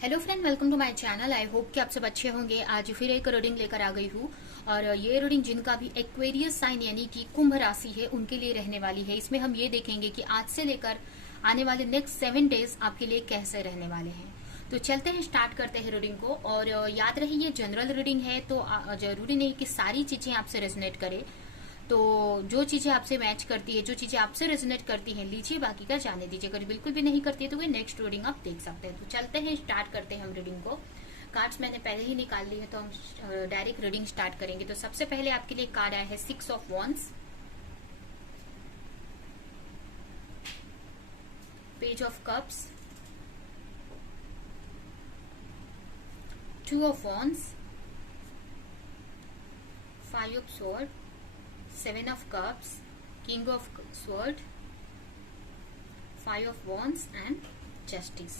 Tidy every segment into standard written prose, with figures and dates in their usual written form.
Hello friend, welcome to my channel. I hope कि आप सब अच्छे होंगे। आज फिर एक रीडिंग लेकर आ गई हूँ और ये रीडिंग जिनका भी एक्वेरियस साइन यानी कि कुंभ राशि है उनके लिए रहने वाली है। इसमें हम ये देखेंगे कि आज से लेकर आने वाले नेक्स्ट 7 डेज आपके लिए कैसे रहने वाले हैं। तो चलते हैं, स्टार्ट करते हैं रीडिंग को। और याद रहे ये जनरल रीडिंग है, तो जरूरी नहीं कि सारी चीजें आपसे रेजोनेट करे। तो जो चीजें आपसे मैच करती है, जो चीजें आपसे रेजोनेट करती हैं, लीजिए, बाकी का जाने दीजिए। अगर बिल्कुल भी नहीं करती है तो वे नेक्स्ट रीडिंग आप देख सकते हैं। तो चलते हैं, स्टार्ट करते हैं हम रीडिंग को। कार्ड्स मैंने पहले ही निकाल ली है, तो हम डायरेक्ट रीडिंग स्टार्ट करेंगे। तो सबसे पहले आपके लिए कार्ड आया है 6 of wands, page of cups, 2 of wands, 5 of sword, 7 of cups, king of sword, 5 of wands and justice.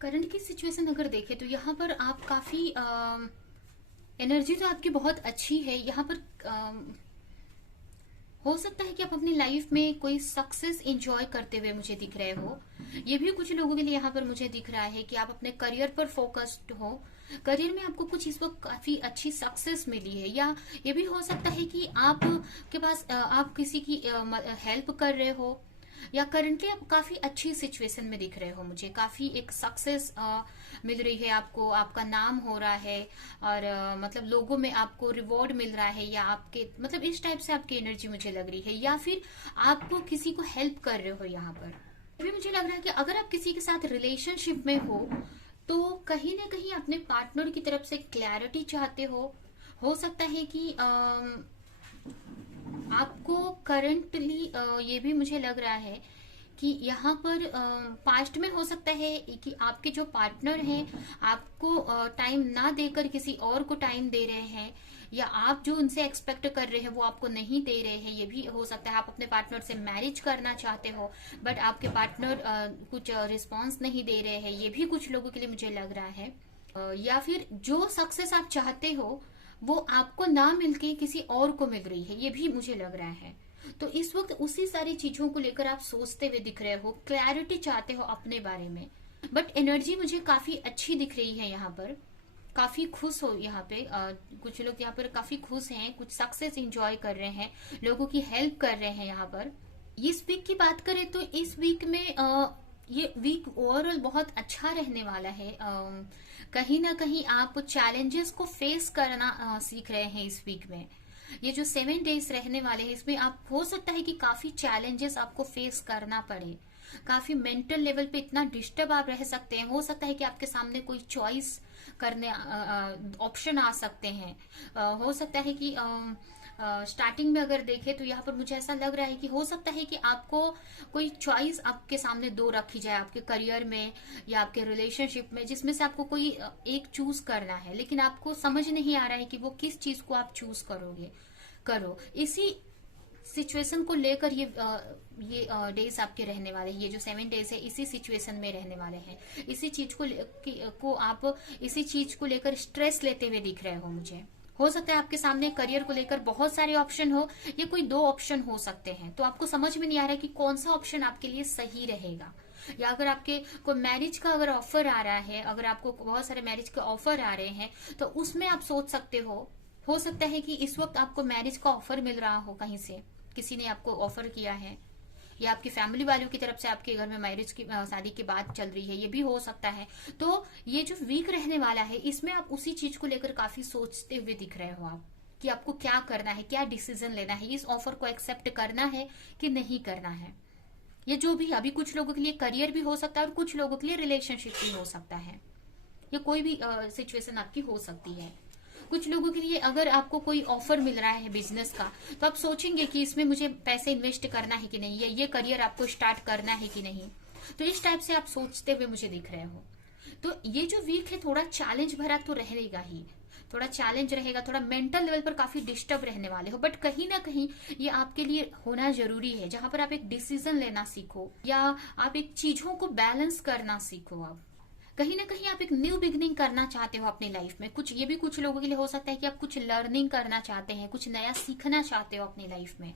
Current की सिचुएशन अगर देखें तो यहाँ पर आप काफी एनर्जी तो आपकी बहुत अच्छी है। यहाँ पर हो सकता है कि आप अपनी लाइफ में कोई सक्सेस एंजॉय करते हुए मुझे दिख रहे हो। ये भी कुछ लोगों के लिए यहाँ पर मुझे दिख रहा है कि आप अपने करियर पर फोकस्ड हो। करियर में आपको कुछ इस वक्त काफी अच्छी सक्सेस मिली है, या ये भी हो सकता है कि आप के पास आप किसी की हेल्प कर रहे हो, या करंटली आप काफी अच्छी सिचुएशन में दिख रहे हो। मुझे काफी एक सक्सेस मिल रही है आपको, आपका नाम हो रहा है और मतलब लोगों में आपको रिवॉर्ड मिल रहा है, या आपके मतलब इस टाइप से आपकी एनर्जी मुझे लग रही है, या फिर आपको किसी को हेल्प कर रहे हो। यहाँ पर भी मुझे लग रहा है कि अगर आप किसी के साथ रिलेशनशिप में हो तो कहीं ना कहीं अपने पार्टनर की तरफ से क्लैरिटी चाहते हो सकता है कि आपको करंटली ये भी मुझे लग रहा है कि यहाँ पर पास्ट में हो सकता है कि आपके जो पार्टनर हैं आपको टाइम ना देकर किसी और को टाइम दे रहे हैं, या आप जो उनसे एक्सपेक्ट कर रहे हैं वो आपको नहीं दे रहे हैं। ये भी हो सकता है आप अपने पार्टनर से मैरिज करना चाहते हो बट आपके पार्टनर कुछ रिस्पॉन्स नहीं दे रहे हैं। ये भी कुछ लोगों के लिए मुझे लग रहा है। या फिर जो सक्सेस आप चाहते हो वो आपको ना मिलके किसी और को मिल रही है, ये भी मुझे लग रहा है। तो इस वक्त उसी सारी चीजों को लेकर आप सोचते हुए दिख रहे हो, क्लैरिटी चाहते हो अपने बारे में। बट एनर्जी मुझे काफी अच्छी दिख रही है यहाँ पर, काफी खुश हो यहाँ पे। कुछ लोग यहाँ पर काफी खुश हैं, कुछ सक्सेस एंजॉय कर रहे हैं, लोगों की हेल्प कर रहे हैं। यहाँ पर इस वीक की बात करें तो इस वीक में ये वीक ओवरऑल बहुत अच्छा रहने वाला है। कहीं ना कहीं आप चैलेंजेस को फेस करना सीख रहे हैं इस वीक में। ये जो 7 डेज रहने वाले हैं इसमें आप हो सकता है कि काफी चैलेंजेस आपको फेस करना पड़े। काफी मेंटल लेवल पे इतना डिस्टर्ब आप रह सकते हैं। हो सकता है कि आपके सामने कोई चॉइस करने ऑप्शन आ सकते हैं। हो सकता है कि स्टार्टिंग में अगर देखें तो यहाँ पर मुझे ऐसा लग रहा है कि हो सकता है कि आपको कोई चॉइस आपके सामने दो रखी जाए आपके करियर में या आपके रिलेशनशिप में, जिसमें से आपको कोई एक चूज करना है, लेकिन आपको समझ नहीं आ रहा है कि वो किस चीज को आप चूज करो। इसी सिचुएशन को लेकर ये डेज आपके रहने वाले हैं। ये जो 7 डेज है इसी सिचुएशन में रहने वाले हैं। इसी चीज को आप इसी चीज को लेकर स्ट्रेस लेते हुए दिख रहे हो मुझे। हो सकता है आपके सामने करियर को लेकर बहुत सारे ऑप्शन हो, ये कोई 2 ऑप्शन हो सकते हैं, तो आपको समझ में नहीं आ रहा है कि कौन सा ऑप्शन आपके लिए सही रहेगा। या अगर आपके कोई मैरिज का अगर ऑफर आ रहा है, अगर आपको बहुत सारे मैरिज के ऑफर आ रहे हैं तो उसमें आप सोच सकते हो सकता है कि इस वक्त आपको मैरिज का ऑफर मिल रहा हो, कहीं से किसी ने आपको ऑफर किया है, या आपकी फैमिली वालों की तरफ से आपके घर में मैरिज की शादी की बात चल रही है, ये भी हो सकता है। तो ये जो वीक रहने वाला है इसमें आप उसी चीज को लेकर काफी सोचते हुए दिख रहे हो आप, कि आपको क्या करना है, क्या डिसीजन लेना है, इस ऑफर को एक्सेप्ट करना है कि नहीं करना है। ये जो भी अभी कुछ लोगों के लिए करियर भी हो सकता है और कुछ लोगों के लिए रिलेशनशिप भी हो सकता है, या कोई भी सिचुएशन आपकी हो सकती है। कुछ लोगों के लिए अगर आपको कोई ऑफर मिल रहा है बिजनेस का तो आप सोचेंगे कि इसमें मुझे पैसे इन्वेस्ट करना है कि नहीं, या ये करियर आपको स्टार्ट करना है कि नहीं। तो इस टाइप से आप सोचते हुए मुझे दिख रहे हो। तो ये जो वीक है थोड़ा चैलेंज भरा तो रहेगा ही। थोड़ा चैलेंज रहेगा, थोड़ा मेंटल लेवल पर काफी डिस्टर्ब रहने वाले हो, बट कहीं ना कहीं ये आपके लिए होना जरूरी है, जहां पर आप एक डिसीजन लेना सीखो या आप एक चीजों को बैलेंस करना सीखो। आप कहीं ना कहीं आप एक न्यू बिगनिंग करना चाहते हो अपनी लाइफ में। कुछ ये भी कुछ लोगों के लिए हो सकता है कि आप कुछ लर्निंग करना चाहते हैं, कुछ नया सीखना चाहते हो अपनी लाइफ में,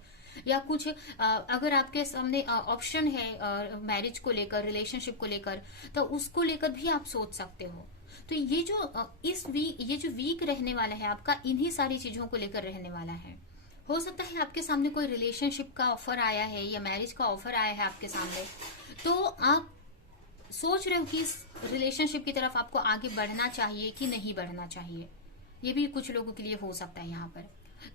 या कुछ अगर आपके सामने ऑप्शन है मैरिज को लेकर, रिलेशनशिप को लेकर, तो उसको लेकर भी आप सोच सकते हो। तो ये जो ये जो वीक रहने वाला है आपका, इन्हीं सारी चीजों को लेकर रहने वाला है। हो सकता है आपके सामने कोई रिलेशनशिप का ऑफर आया है या मैरिज का ऑफर आया है आपके सामने, तो आप सोच रहे हो कि इस रिलेशनशिप की तरफ आपको आगे बढ़ना चाहिए कि नहीं बढ़ना चाहिए। ये भी कुछ लोगों के लिए हो सकता है यहाँ पर।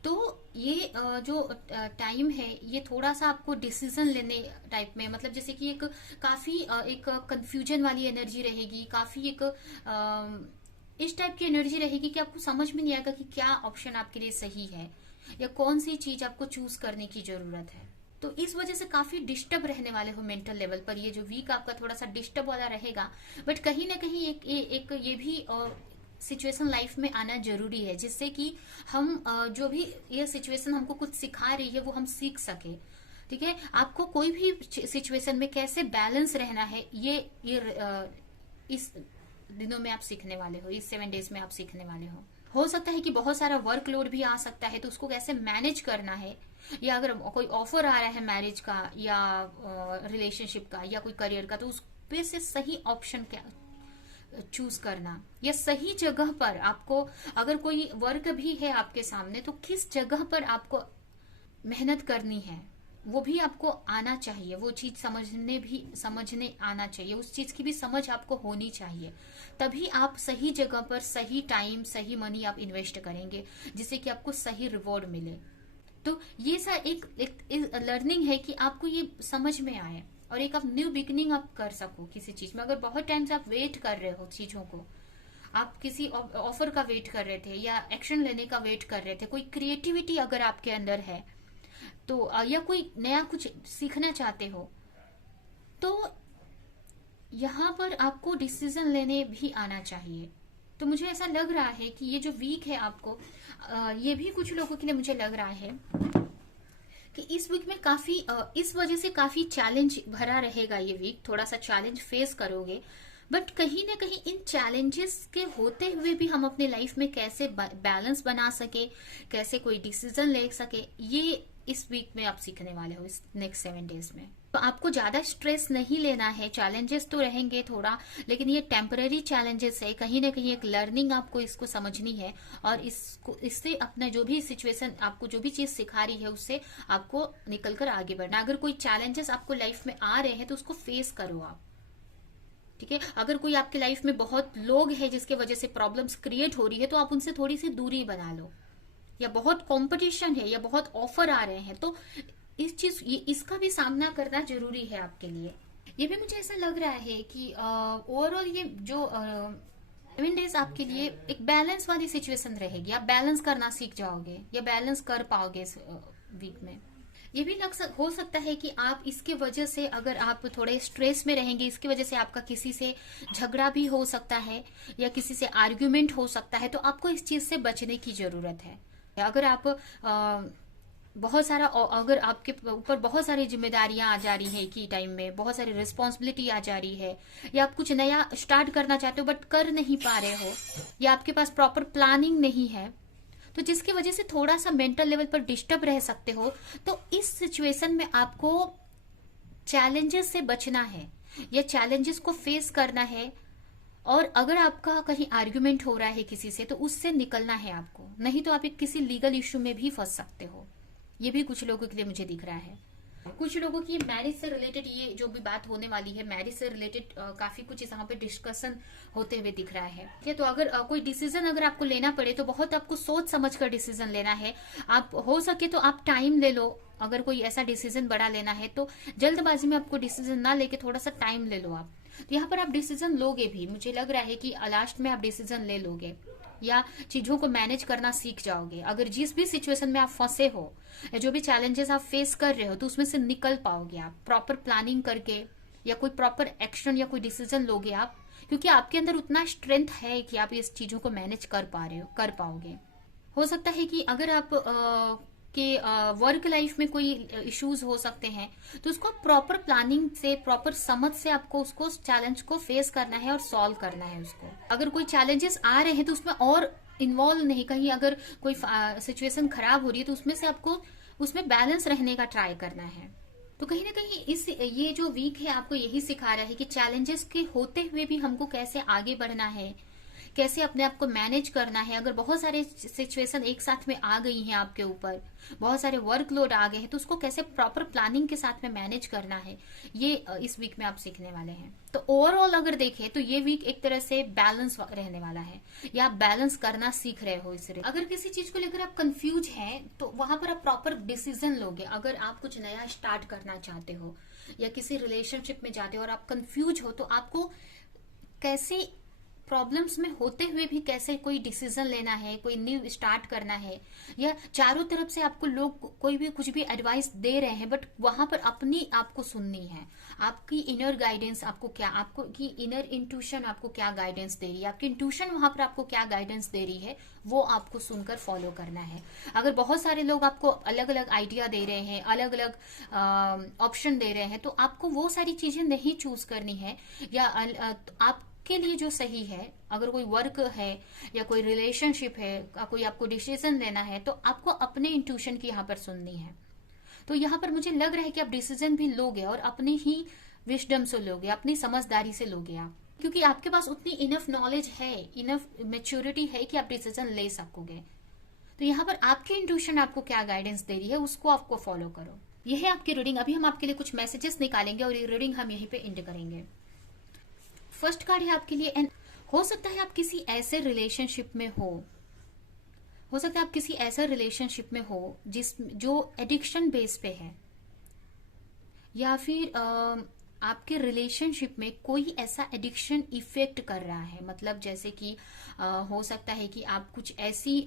तो ये जो टाइम है, ये थोड़ा सा आपको डिसीजन लेने टाइप में, मतलब जैसे कि एक काफी एक कंफ्यूजन वाली एनर्जी रहेगी, काफी एक इस टाइप की एनर्जी रहेगी कि आपको समझ में नहीं आएगा कि क्या ऑप्शन आपके लिए सही है या कौन सी चीज आपको चूज करने की जरूरत है। तो इस वजह से काफी डिस्टर्ब रहने वाले हो मेंटल लेवल पर। ये जो वीक आपका थोड़ा सा डिस्टर्ब वाला रहेगा, बट कहीं ना कहीं एक ये भी सिचुएशन लाइफ में आना जरूरी है, जिससे कि हम जो भी ये सिचुएशन हमको कुछ सिखा रही है वो हम सीख सके। ठीक है, आपको कोई भी सिचुएशन में कैसे बैलेंस रहना है, ये इस दिनों में आप सीखने वाले हो, इस 7 डेज में आप सीखने वाले हो सकता है कि बहुत सारा वर्कलोड भी आ सकता है, तो उसको कैसे मैनेज करना है, या अगर कोई ऑफर आ रहा है मैरिज का या रिलेशनशिप का या कोई करियर का, तो उस पे से सही ऑप्शन क्या चूज करना, या सही जगह पर आपको, अगर कोई वर्क भी है आपके सामने, तो किस जगह पर आपको मेहनत करनी है वो भी आपको आना चाहिए। वो चीज समझने आना चाहिए, उस चीज की भी समझ आपको होनी चाहिए। तभी आप सही जगह पर सही टाइम सही मनी आप इन्वेस्ट करेंगे, जिससे कि आपको सही रिवॉर्ड मिले। तो ये एक लर्निंग है कि आपको ये समझ में आए, और एक आप न्यू बिगनिंग आप कर सको किसी चीज में। अगर बहुत टाइम से आप वेट कर रहे हो चीजों को, आप किसी ऑफर का वेट कर रहे थे या एक्शन लेने का वेट कर रहे थे, कोई क्रिएटिविटी अगर आपके अंदर है तो, या कोई नया कुछ सीखना चाहते हो, तो यहाँ पर आपको डिसीजन लेने भी आना चाहिए। तो मुझे ऐसा लग रहा है कि ये जो वीक है आपको, ये भी कुछ लोगों के लिए मुझे लग रहा है कि इस वीक में काफी इस वजह से काफी चैलेंज भरा रहेगा। ये वीक थोड़ा सा चैलेंज फेस करोगे, बट कहीं ना कहीं इन चैलेंजेस के होते हुए भी हम अपने लाइफ में कैसे बैलेंस बना सके, कैसे कोई डिसीजन ले सके, ये इस वीक में आप सीखने वाले हो, इस नेक्स्ट 7 डेज में। तो आपको ज्यादा स्ट्रेस नहीं लेना है। चैलेंजेस तो रहेंगे थोड़ा, लेकिन ये टेम्पररी चैलेंजेस है। कहीं ना कहीं एक लर्निंग आपको इसको समझनी है, और इससे अपना जो भी सिचुएशन आपको जो भी चीज सिखा रही है, उससे आपको निकलकर आगे बढ़ना। अगर कोई चैलेंजेस आपको लाइफ में आ रहे हैं तो उसको फेस करो आप। ठीक है, अगर कोई आपके लाइफ में बहुत लोग हैं जिसके वजह से प्रॉब्लम्स क्रिएट हो रही है, तो आप उनसे थोड़ी सी दूरी बना लो। या बहुत कंपटीशन है या बहुत ऑफर आ रहे हैं, तो इसका भी सामना करना जरूरी है आपके लिए। ये भी मुझे ऐसा लग रहा है कि ओवरऑल ये जो 7 डेज आपके लिए एक बैलेंस वाली सिचुएशन रहेगी। आप बैलेंस करना सीख जाओगे या बैलेंस कर पाओगे इस वीक में। ये भी हो सकता है कि आप इसके वजह से, अगर आप थोड़े स्ट्रेस में रहेंगे, इसकी वजह से आपका किसी से झगड़ा भी हो सकता है या किसी से आर्ग्यूमेंट हो सकता है, तो आपको इस चीज से बचने की जरूरत है। अगर आप अगर आपके ऊपर बहुत सारी जिम्मेदारियां आ जा रही है एक ही टाइम में, बहुत सारी रिस्पॉन्सिबिलिटी आ जा रही है, या आप कुछ नया स्टार्ट करना चाहते हो बट कर नहीं पा रहे हो, या आपके पास प्रॉपर प्लानिंग नहीं है, तो जिसकी वजह से थोड़ा सा मेंटल लेवल पर डिस्टर्ब रह सकते हो, तो इस सिचुएशन में आपको चैलेंजेस से बचना है या चैलेंजेस को फेस करना है। और अगर आपका कहीं आर्ग्यूमेंट हो रहा है किसी से, तो उससे निकलना है आपको, नहीं तो आप एक किसी लीगल इश्यू में भी फंस सकते हो। ये भी कुछ लोगों के लिए मुझे दिख रहा है। कुछ लोगों की मैरिज से रिलेटेड ये जो भी बात होने वाली है, मैरिज से रिलेटेड काफी कुछ यहाँ पे डिस्कशन होते हुए दिख रहा है। ठीक है, तो अगर कोई डिसीजन अगर आपको लेना पड़े तो बहुत आपको सोच समझ कर डिसीजन लेना है। आप हो सके तो आप टाइम ले लो। अगर कोई ऐसा डिसीजन बड़ा लेना है तो जल्दबाजी में आपको डिसीजन ना लेके थोड़ा सा टाइम ले लो आप। तो यहाँ पर आप डिसीजन लोगे भी, मुझे लग रहा है कि लास्ट में आप डिसीजन ले लोगे या चीजों को मैनेज करना सीख जाओगे। अगर जिस भी सिचुएशन में आप फंसे हो, जो भी चैलेंजेस आप फेस कर रहे हो, तो उसमें से निकल पाओगे आप प्रॉपर प्लानिंग करके, या कोई प्रॉपर एक्शन या कोई डिसीजन लोगे आप, क्योंकि आपके अंदर उतना स्ट्रेंथ है कि आप इस चीजों को मैनेज कर पा रहे हो, कर पाओगे। हो सकता है कि अगर आप के वर्क लाइफ में कोई इश्यूज हो सकते हैं, तो उसको प्रॉपर प्लानिंग से, प्रॉपर समझ से आपको उसको चैलेंज को फेस करना है और सॉल्व करना है उसको। अगर कोई चैलेंजेस आ रहे हैं तो उसमें और इन्वॉल्व नहीं, कहीं अगर कोई सिचुएशन खराब हो रही है तो उसमें से आपको उसमें बैलेंस रहने का ट्राई करना है। तो कहीं ना कहीं इस ये जो वीक है आपको यही सिखा रहा है कि चैलेंजेस के होते हुए भी हमको कैसे आगे बढ़ना है, कैसे अपने आप को मैनेज करना है। अगर बहुत सारे सिचुएशन एक साथ में आ गई हैं आपके ऊपर, बहुत सारे वर्कलोड आ गए हैं, तो उसको कैसे प्रॉपर प्लानिंग के साथ में मैनेज करना है, ये इस वीक में आप सीखने वाले हैं। तो ओवरऑल अगर देखें तो ये वीक एक तरह से बैलेंस रहने वाला है, या आप बैलेंस करना सीख रहे हो इससे। अगर किसी चीज को लेकर आप कंफ्यूज हैं तो वहां पर आप प्रॉपर डिसीजन लोगे। अगर आप कुछ नया स्टार्ट करना चाहते हो या किसी रिलेशनशिप में जाते हो और आप कंफ्यूज हो, तो आपको कैसे प्रॉब्लम्स में होते हुए भी कैसे कोई डिसीजन लेना है, कोई न्यू स्टार्ट करना है, या चारों तरफ से आपको लोग कोई भी कुछ भी एडवाइस दे रहे हैं, बट वहां पर अपनी आपको सुननी है। आपकी इनर गाइडेंस आपको क्या, आपको की इनर इंट्यूशन आपको क्या गाइडेंस दे रही है, आपकी इंट्यूशन वहां पर आपको क्या गाइडेंस दे रही है, वो आपको सुनकर फॉलो करना है। अगर बहुत सारे लोग आपको अलग अलग आइडिया दे रहे हैं, अलग अलग ऑप्शन दे रहे हैं, तो आपको वो सारी चीजें नहीं चूज करनी है। या आप के लिए जो सही है, अगर कोई वर्क है या कोई रिलेशनशिप है, कोई आपको डिसीजन लेना है, तो आपको अपने इंट्यूशन की यहाँ पर सुननी है। तो यहाँ पर मुझे लग रहा है कि आप डिसीजन भी लोगे और अपनी ही विजडम से लोगे, अपनी समझदारी से लोगे आप, क्योंकि आपके पास उतनी इनफ नॉलेज है, इनफ मेच्योरिटी है कि आप डिसीजन ले सकोगे। तो यहाँ पर आपकी इंट्यूशन आपको क्या गाइडेंस दे रही है, उसको आपको फॉलो करो। यह है आपकी रीडिंग। अभी हम आपके लिए कुछ मैसेजेस निकालेंगे और ये रीडिंग हम यहीं पे एंड करेंगे। फर्स्ट कार्ड है आपके लिए, एंड हो सकता है आप किसी ऐसे रिलेशनशिप में हो सकता है आप किसी ऐसे रिलेशनशिप में हो जो एडिक्शन बेस पे है, या फिर आपके रिलेशनशिप में कोई ऐसा एडिक्शन इफेक्ट कर रहा है। मतलब जैसे कि हो सकता है कि आप कुछ ऐसी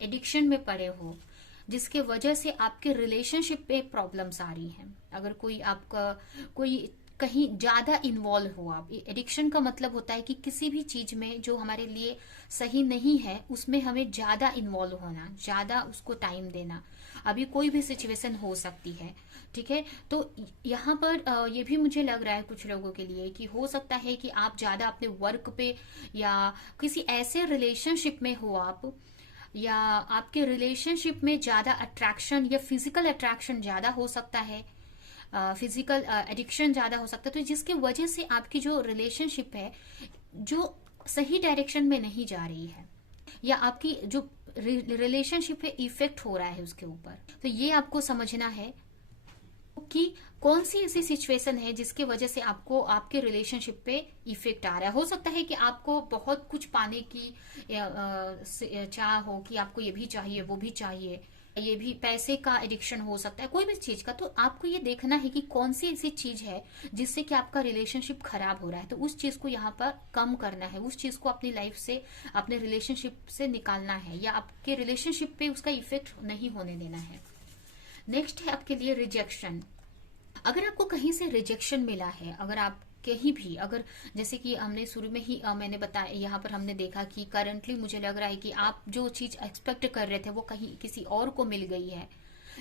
एडिक्शन में पड़े हो जिसके वजह से आपके रिलेशनशिप पे प्रॉब्लम्स आ रही हैं। अगर कोई आपका कोई कहीं ज्यादा इन्वॉल्व हो आप, एडिक्शन का मतलब होता है कि किसी भी चीज में जो हमारे लिए सही नहीं है उसमें हमें ज्यादा इन्वॉल्व होना, ज्यादा उसको टाइम देना। अभी कोई भी सिचुएशन हो सकती है, ठीक है। तो यहाँ पर ये भी मुझे लग रहा है कुछ लोगों के लिए कि हो सकता है कि आप ज्यादा अपने वर्क पे या किसी ऐसे रिलेशनशिप में हो आप, या आपके रिलेशनशिप में ज्यादा अट्रैक्शन या फिजिकल अट्रैक्शन ज्यादा हो सकता है, फिजिकल एडिक्शन ज्यादा हो सकता है। तो जिसकी वजह से आपकी जो रिलेशनशिप है जो सही डायरेक्शन में नहीं जा रही है, या आपकी जो रिलेशनशिप है इफेक्ट हो रहा है उसके ऊपर। तो ये आपको समझना है कि कौन सी ऐसी सिचुएशन है जिसके वजह से आपको आपके रिलेशनशिप पे इफेक्ट आ रहा है। हो सकता है कि आपको बहुत कुछ पाने की चाह हो कि आपको ये भी चाहिए, वो भी चाहिए, ये भी पैसे का एडिक्शन हो सकता है, कोई भी चीज का। तो आपको ये देखना है कि कौन सी ऐसी चीज है जिससे कि आपका रिलेशनशिप खराब हो रहा है, तो उस चीज को यहाँ पर कम करना है, उस चीज को अपनी लाइफ से, अपने रिलेशनशिप से निकालना है, या आपके रिलेशनशिप पे उसका इफेक्ट नहीं होने देना है। नेक्स्ट है आपके लिए रिजेक्शन। अगर आपको कहीं से रिजेक्शन मिला है, अगर आप कहीं भी, अगर जैसे कि हमने शुरू में ही मैंने बताया, यहाँ पर हमने देखा कि करंटली मुझे लग रहा है कि आप जो चीज एक्सपेक्ट कर रहे थे वो कहीं किसी और को मिल गई है,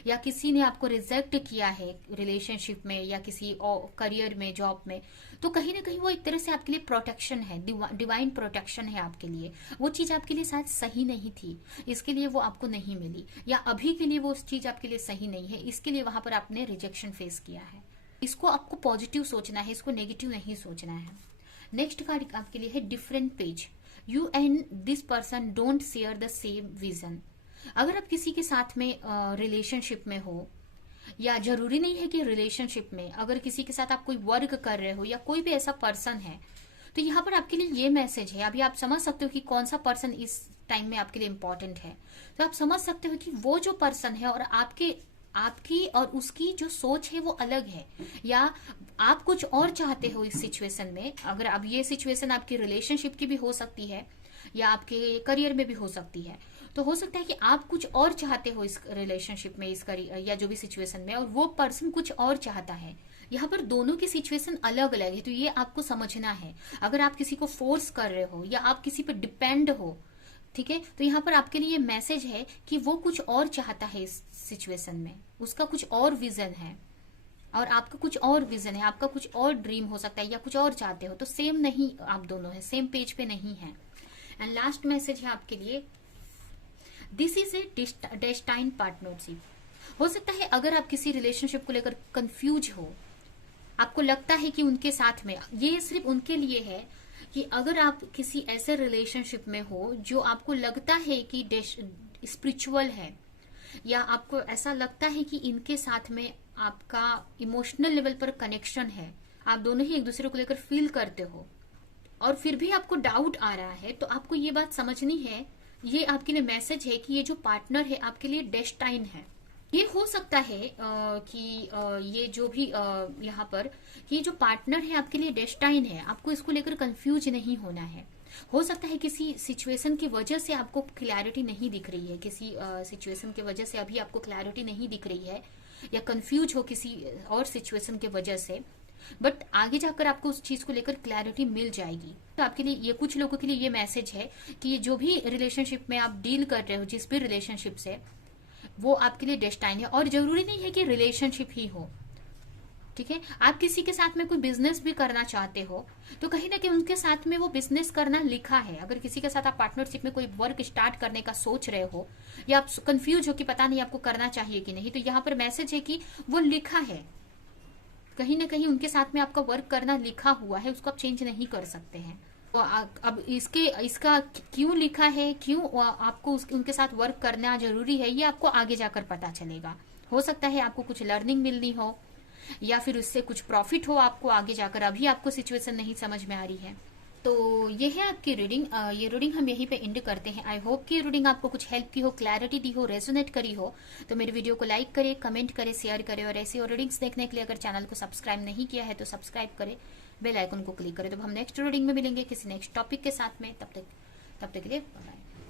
या किसी ने आपको रिजेक्ट किया है रिलेशनशिप में या किसी करियर में, जॉब में। तो कहीं ना कहीं वो एक तरह से आपके लिए प्रोटेक्शन है, डिवाइन प्रोटेक्शन है आपके लिए। वो चीज आपके लिए शायद सही नहीं थी, इसके लिए वो आपको नहीं मिली, या अभी के लिए वो चीज आपके लिए सही नहीं है, इसके लिए वहां पर आपने रिजेक्शन फेस किया है। इसको आपको पॉजिटिव सोचना है, इसको नेगेटिव नहीं सोचना है। नेक्स्ट कार्ड आपके लिए है different page. You and this person don't share the same vision. अगर आप किसी के साथ में रिलेशनशिप में हो, या जरूरी नहीं है कि रिलेशनशिप में, अगर किसी के साथ आप कोई वर्क कर रहे हो या कोई भी ऐसा पर्सन है, तो यहाँ पर आपके लिए ये मैसेज है। अभी आप समझ सकते हो कि कौन सा पर्सन इस टाइम में आपके लिए इंपॉर्टेंट है। तो आप समझ सकते हो कि वो जो पर्सन है और आपकी और उसकी जो सोच है वो अलग है, या आप कुछ और चाहते हो इस सिचुएशन में। अगर अब ये सिचुएशन आपकी रिलेशनशिप की भी हो सकती है या आपके करियर में भी हो सकती है। तो हो सकता है कि आप कुछ और चाहते हो इस रिलेशनशिप में, इस करियर या जो भी सिचुएशन में, और वो पर्सन कुछ और चाहता है, यहाँ पर दोनों की सिचुएशन अलग अलग है, तो ये आपको समझना है। अगर आप किसी को फोर्स कर रहे हो या आप किसी पे डिपेंड हो, ठीक है, तो यहाँ पर आपके लिए मैसेज है कि वो कुछ और चाहता है इस सिचुएशन में, उसका कुछ और विजन है और आपका कुछ और विजन है, आपका कुछ और ड्रीम हो सकता है या कुछ और चाहते हो, तो सेम नहीं, आप दोनों है सेम पेज पे नहीं है। एंड लास्ट मैसेज है आपके लिए, this is a destined partnership. हो सकता है अगर आप किसी रिलेशनशिप को लेकर कंफ्यूज हो, आपको लगता है कि उनके साथ में, ये सिर्फ उनके लिए है कि अगर आप किसी ऐसे रिलेशनशिप में हो जो आपको लगता है कि स्पिरिचुअल है, या आपको ऐसा लगता है कि इनके साथ में आपका इमोशनल लेवल पर कनेक्शन है, आप दोनों ही एक दूसरे को लेकर फील करते हो, और फिर भी आपको डाउट आ रहा है, तो आपको ये बात समझनी है, ये आपके लिए मैसेज है कि ये जो पार्टनर है आपके लिए डेस्टाइन है। ये हो सकता है कि ये जो भी यहाँ पर ये जो पार्टनर है आपके लिए डेस्टाइन है, आपको इसको लेकर कंफ्यूज नहीं होना है। हो सकता है किसी सिचुएशन की वजह से आपको क्लैरिटी नहीं दिख रही है, किसी सिचुएशन की वजह से अभी आपको क्लैरिटी नहीं दिख रही है, या कंफ्यूज हो किसी और सिचुएशन की वजह से, बट आगे जाकर आपको उस चीज को लेकर क्लैरिटी मिल जाएगी। तो आपके लिए ये, कुछ लोगों के लिए ये मैसेज है कि ये जो भी रिलेशनशिप में आप डील कर रहे हो, जिस भी रिलेशनशिप से, वो आपके लिए डेस्टाइन है। और जरूरी नहीं है कि रिलेशनशिप ही हो, ठीक है, आप किसी के साथ में कोई बिजनेस भी करना चाहते हो, तो कहीं ना कहीं उनके साथ में वो बिजनेस करना लिखा है। अगर किसी के साथ आप पार्टनरशिप में कोई वर्क स्टार्ट करने का सोच रहे हो, या आप कंफ्यूज हो कि पता नहीं आपको करना चाहिए कि नहीं, तो यहाँ पर मैसेज है कि वो लिखा है, कहीं ना कहीं उनके साथ में आपका वर्क करना लिखा हुआ है, उसको आप चेंज नहीं कर सकते हैं। तो अब इसका क्यों लिखा है, क्यों आपको उनके साथ वर्क करना जरूरी है, ये आपको आगे जाकर पता चलेगा। हो सकता है आपको कुछ लर्निंग मिलनी हो, या फिर उससे कुछ प्रॉफिट हो आपको आगे जाकर, अभी आपको सिचुएशन नहीं समझ में आ रही है। तो ये है आपकी रीडिंग। ये रीडिंग हम यहीं पे एंड करते हैं। आई होप कि ये रीडिंग आपको कुछ हेल्प की हो, क्लैरिटी दी हो, रेजोनेट करी हो। तो मेरे वीडियो को लाइक करें, कमेंट करें, शेयर करें, और ऐसी और रीडिंग्स देखने के लिए अगर चैनल को सब्सक्राइब नहीं किया है तो सब्सक्राइब करें, बेल आइकन को क्लिक करें। तो हम नेक्स्ट रीडिंग में मिलेंगे किसी नेक्स्ट टॉपिक के साथ में। तब तक के लिए बाय।